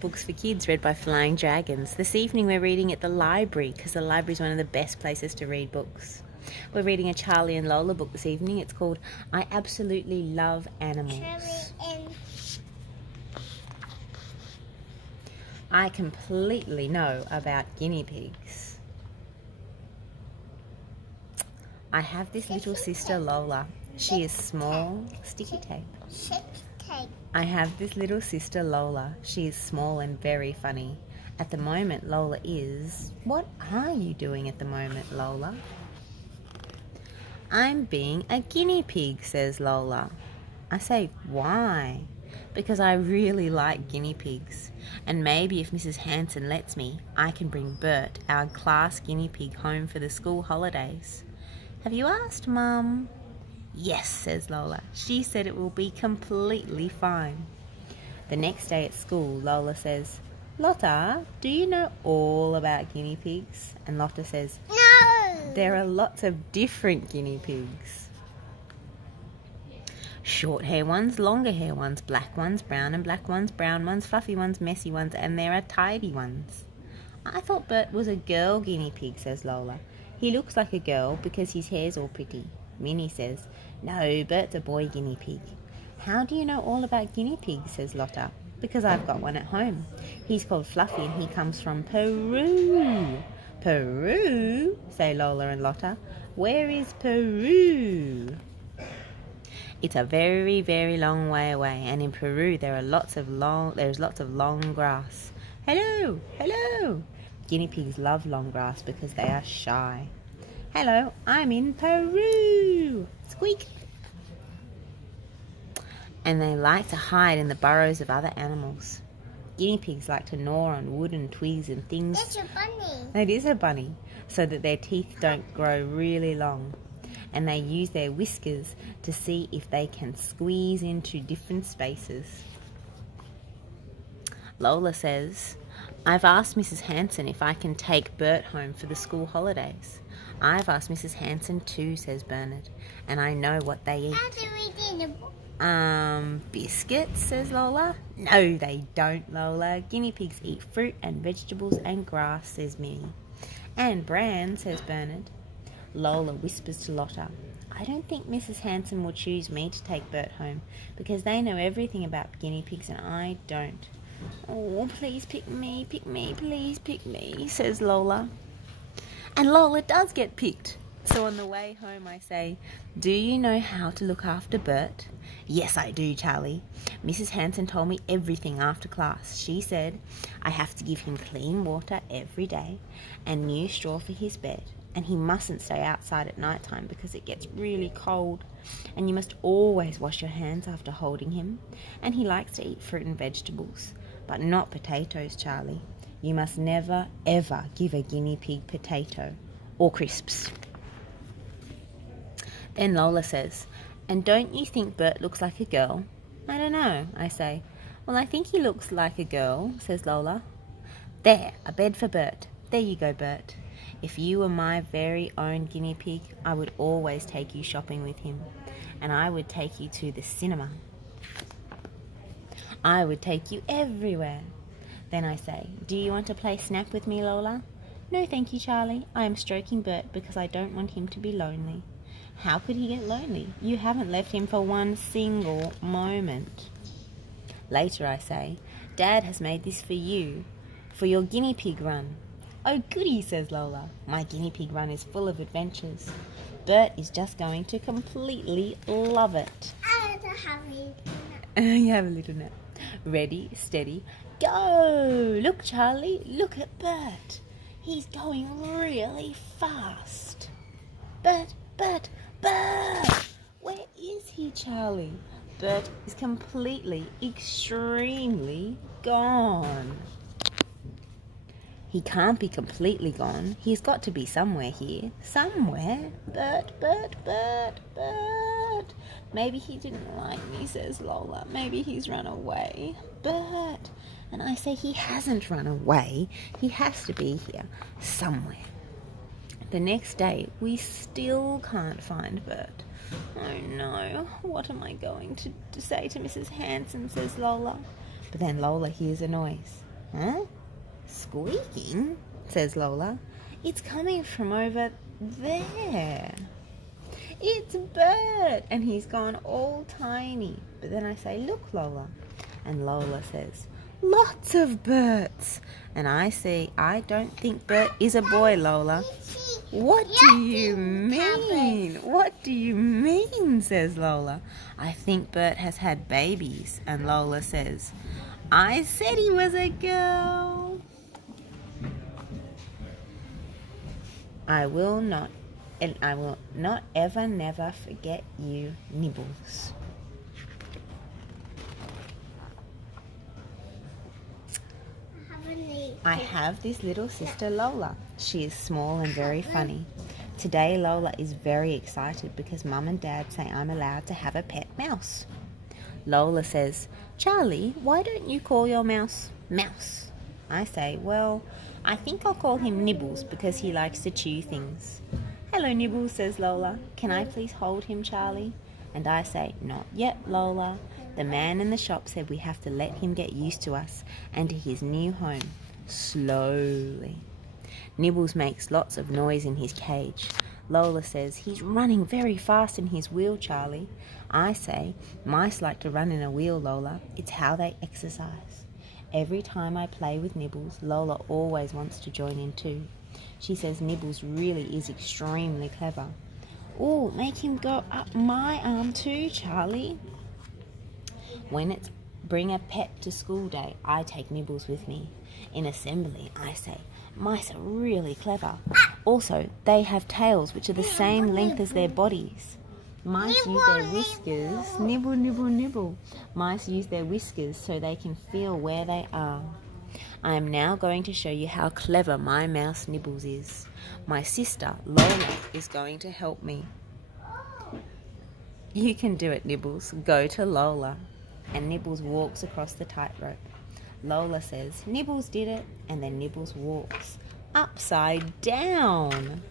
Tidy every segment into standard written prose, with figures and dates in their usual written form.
Books for Kids read by Flying Dragons. This evening we're reading at the library because the library is one of the best places to read books. We're reading a Charlie and Lola book this evening. It's called I Absolutely Love Animals. I completely know about guinea pigs. I have this little sister Lola. She is small. Sticky tape. I have this little sister Lola. She is small and very funny. At the moment, Lola is... What are you doing at the moment, Lola? I'm being a guinea pig, says Lola. I say, why? Because I really like guinea pigs. And maybe if Mrs. Hanson lets me, I can bring Bert, our class guinea pig, home for the school holidays. Have you asked, Mum? Yes, says Lola. She said it will be completely fine. The next day at school, Lola says, Lotta, do you know all about guinea pigs? And Lotta says, No! There are lots of different guinea pigs. Short hair ones, longer hair ones, black ones, brown and black ones, brown ones, fluffy ones, messy ones, and there are tidy ones. I thought Bert was a girl guinea pig, says Lola. He looks like a girl because his hair's all pretty. Minnie says, No, Bert's a boy guinea pig. How do you know all about guinea pigs, says Lotta. Because I've got one at home. He's called Fluffy and he comes from Peru. Peru, say Lola and Lotta. Where is Peru? It's a very, very long way away, and in Peru there's lots of long grass. Hello, hello. Guinea pigs love long grass because they are shy. Hello, I'm in Peru. Squeak. And they like to hide in the burrows of other animals. Guinea pigs like to gnaw on wood and twigs and things. That's a bunny. It is a bunny, so that their teeth don't grow really long. And they use their whiskers to see if they can squeeze into different spaces. Lola says, I've asked Mrs. Hanson if I can take Bert home for the school holidays. I've asked Mrs. Hanson too, says Bernard, and I know what they eat. How do we do the book? Biscuits, says Lola. No, they don't, Lola. Guinea pigs eat fruit and vegetables and grass, says Minnie. And bran, says Bernard. Lola whispers to Lotta, I don't think Mrs. Hanson will choose me to take Bert home because they know everything about guinea pigs and I don't. Oh, please pick me, please pick me, says Lola. And Lola does get picked. So on the way home I say, Do you know how to look after Bert? Yes, I do, Charlie. Mrs. Hanson told me everything after class. She said I have to give him clean water every day and new straw for his bed. And he mustn't stay outside at night time because it gets really cold. And you must always wash your hands after holding him. And he likes to eat fruit and vegetables, but not potatoes, Charlie. You must never, ever give a guinea pig potato or crisps. Then Lola says, And don't you think Bert looks like a girl? I don't know, I say. Well, I think he looks like a girl, says Lola. There, a bed for Bert. There you go, Bert. If you were my very own guinea pig, I would always take you shopping with him. And I would take you to the cinema. I would take you everywhere. Then I say, Do you want to play Snap with me, Lola? No, thank you, Charlie. I am stroking Bert because I don't want him to be lonely. How could he get lonely? You haven't left him for one single moment. Later I say, Dad has made this for you, for your guinea pig run. Oh, goody, says Lola. My guinea pig run is full of adventures. Bert is just going to completely love it. I want to have a little nap. You have a little nap. Ready, steady, go! Look, Charlie, look at Bert. He's going really fast. Bert, Bert, Bert! Where is he, Charlie? Bert is completely, extremely gone. He can't be completely gone. He's got to be somewhere here. Somewhere. Bert, Bert, Bert, Bert. Maybe he didn't like me, says Lola. Maybe he's run away. Bert. And I say he hasn't run away. He has to be here somewhere. The next day, we still can't find Bert. Oh no, what am I going to say to Mrs. Hanson, says Lola. But then Lola hears a noise. Huh? Squeaking? Says Lola. It's coming from over there. It's Bert, and he's gone all tiny. But then I say, look, Lola. And Lola says, lots of Berts. And I say, I don't think Bert is a boy, Lola. What do you mean? What do you mean? Says Lola. I think Bert has had babies. And Lola says, I said he was a girl. I will not ever, never forget you, Nibbles. I have this little sister, Lola. She is small and very funny. Today, Lola is very excited because Mum and Dad say I'm allowed to have a pet mouse. Lola says, Charlie, why don't you call your mouse Mouse? I say, well, I think I'll call him Nibbles because he likes to chew things. Hello, Nibbles, says Lola. Can I please hold him, Charlie? And I say, not yet, Lola. The man in the shop said we have to let him get used to us and to his new home. Slowly. Nibbles makes lots of noise in his cage. Lola says, he's running very fast in his wheel, Charlie. I say, mice like to run in a wheel, Lola. It's how they exercise. Every time I play with Nibbles, Lola always wants to join in too. She says Nibbles really is extremely clever. Oh, make him go up my arm too, Charlie. When it's bring a pet to school day, I take Nibbles with me. In assembly, I say, mice are really clever. Also, they have tails which are the same length as their bodies. Mice use their whiskers. Nibble, nibble, nibble. Mice use their whiskers so they can feel where they are. I am now going to show you how clever my mouse Nibbles is. My sister, Lola, is going to help me. You can do it, Nibbles. Go to Lola. And Nibbles walks across the tightrope. Lola says, Nibbles did it, and then Nibbles walks upside down.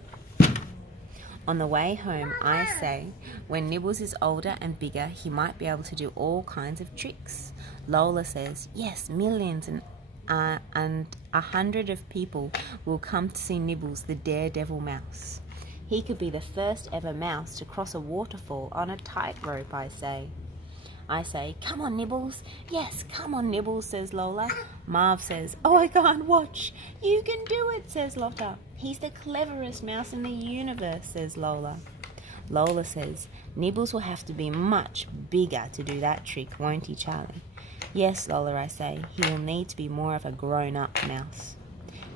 On the way home, I say, when Nibbles is older and bigger, he might be able to do all kinds of tricks. Lola says, yes, millions and 100 of people will come to see Nibbles, the daredevil mouse. He could be the first ever mouse to cross a waterfall on a tightrope, I say. I say, come on, Nibbles. Yes, come on, Nibbles, says Lola. Marv says, oh, I can't watch. You can do it, says Lotta. He's the cleverest mouse in the universe, says Lola. Lola says, Nibbles will have to be much bigger to do that trick, won't he, Charlie? Yes, Lola, I say, he will need to be more of a grown-up mouse.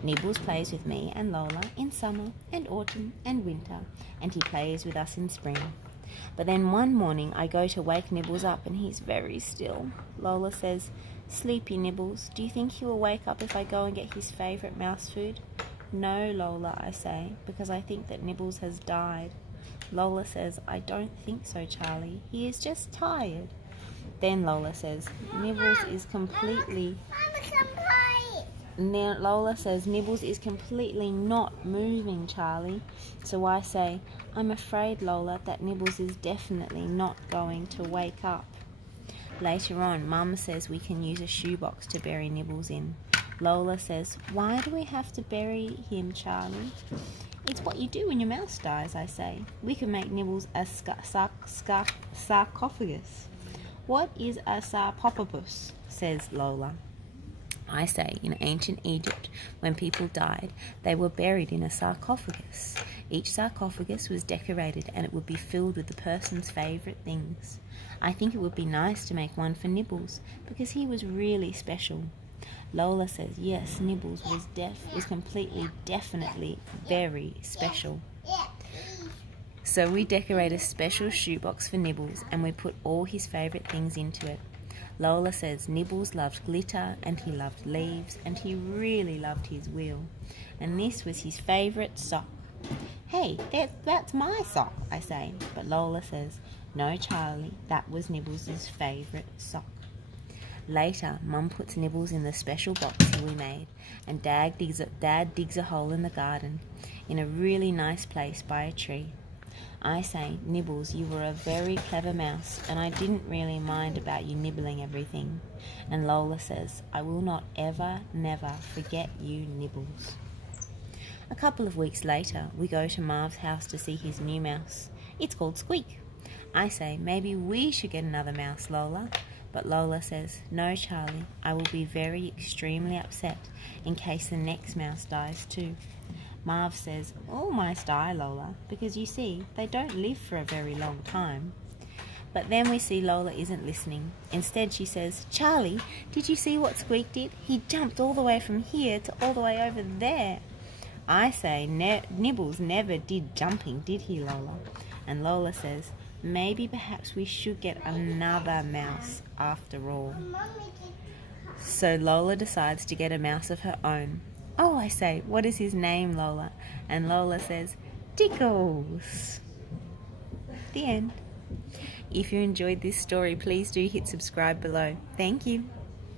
Nibbles plays with me and Lola in summer and autumn and winter, and he plays with us in spring. But then one morning I go to wake Nibbles up and he's very still. Lola says, sleepy Nibbles, do you think he will wake up if I go and get his favourite mouse food? No, Lola, I say, because I think that Nibbles has died. Lola says, I don't think so, Charlie. He is just tired. Then Lola says, Nibbles is completely... Lola says, Nibbles is completely not moving, Charlie. So I say, I'm afraid, Lola, that Nibbles is definitely not going to wake up. Later on, Mum says we can use a shoebox to bury Nibbles in. Lola says, why do we have to bury him, Charlie? It's what you do when your mouse dies, I say. We can make Nibbles a sarcophagus. What is a sarcophagus? Says Lola. I say, in ancient Egypt, when people died, they were buried in a sarcophagus. Each sarcophagus was decorated and it would be filled with the person's favourite things. I think it would be nice to make one for Nibbles, because he was really special. Lola says, yes, Nibbles was completely, definitely very special. So we decorate a special shoebox for Nibbles and we put all his favourite things into it. Lola says Nibbles loved glitter and he loved leaves and he really loved his wheel. And this was his favourite sock. Hey, that's my sock, I say. But Lola says, no, Charlie, that was Nibbles' favourite sock. Later, Mum puts Nibbles in the special box we made and Dad digs a hole in the garden in a really nice place by a tree. I say, Nibbles, you were a very clever mouse, and I didn't really mind about you nibbling everything. And Lola says, I will not ever, never forget you, Nibbles. A couple of weeks later, we go to Marv's house to see his new mouse. It's called Squeak. I say, maybe we should get another mouse, Lola. But Lola says, no, Charlie, I will be very extremely upset in case the next mouse dies too. Marv says, all mice die, Lola, because you see, they don't live for a very long time. But then we see Lola isn't listening. Instead, she says, Charlie, did you see what Squeak did? He jumped all the way from here to all the way over there. I say, Nibbles never did jumping, did he, Lola? And Lola says, maybe perhaps we should get another mouse after all. So Lola decides to get a mouse of her own. Oh, I say, what is his name, Lola? And Lola says, Tickles. The end. If you enjoyed this story, please do hit subscribe below. Thank you.